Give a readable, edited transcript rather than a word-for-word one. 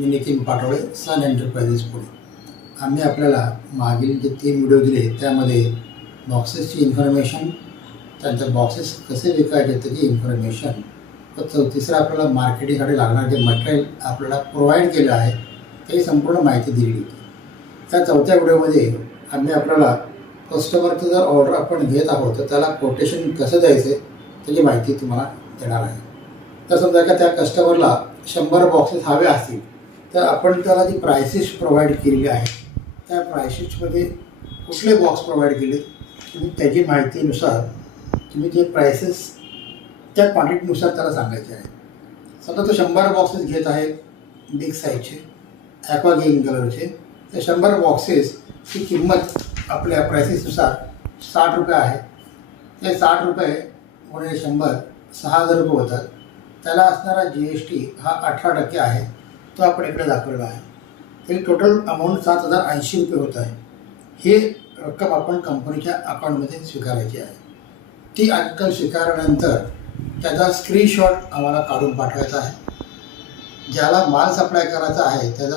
मी नितीन पाटोळे, सन enterprises Pune. आम्ही आपल्याला मागील जे 3 व्हिडिओ दिले त्यामध्ये बॉक्सेसची इन्फॉर्मेशन, त्यांच्या बॉक्सेस कसे विकायचे त्याची इन्फॉर्मेशन, व तिसरं आपल्याला मार्केटिंगसाठी लागणारे जे मटेरियल आपल्याला प्रोव्हाइड केलं आहे ते संपूर्ण माहिती दिली होती. त्या चौथ्या व्हिडिओमध्ये आम्ही आपल्याला कस्टमरचं जर ऑर्डर आपण घेत आहोत तर त्याला कोटेशन कसं द्यायचं त्याची माहिती तुम्हाला देणार आहे. तर समजा का त्या कस्टमरला 100 बॉक्सेस हवे असतील तर आपण त्याला जी प्राइसेस प्रोव्हाइड केलेली आहे त्या प्राइसेसमध्ये कुठले बॉक्स प्रोव्हाइड केले तुम्ही त्याची माहितीनुसार तुम्ही जे प्राइसेस त्या क्वांटिटीनुसार त्याला सांगायचे आहे. समजा तो 100 बॉक्सेस घेत आहे बिग साईजचे ॲक्वा ग्रीन कलरचे, तर 100 बॉक्सेसची किंमत आपल्या प्राइसेसनुसार 60 रुपये आहे. ते 60 रुपये गुणिले 100 6000 रुपये होतात. त्याला असणारा GST हा 18% आहे, तो आपण इकडे दाखवलेला आहे. तरी टोटल अमाऊंट 7080 रुपये होत आहे. हे रक्कम आपण कंपनीच्या अकाउंटमध्ये स्वीकारायची आहे. ती रक्कम स्वीकारल्यानंतर त्याचा स्क्रीनशॉट आम्हाला काढून पाठवायचा आहे. ज्याला माल सप्लाय करायचा आहे त्याचा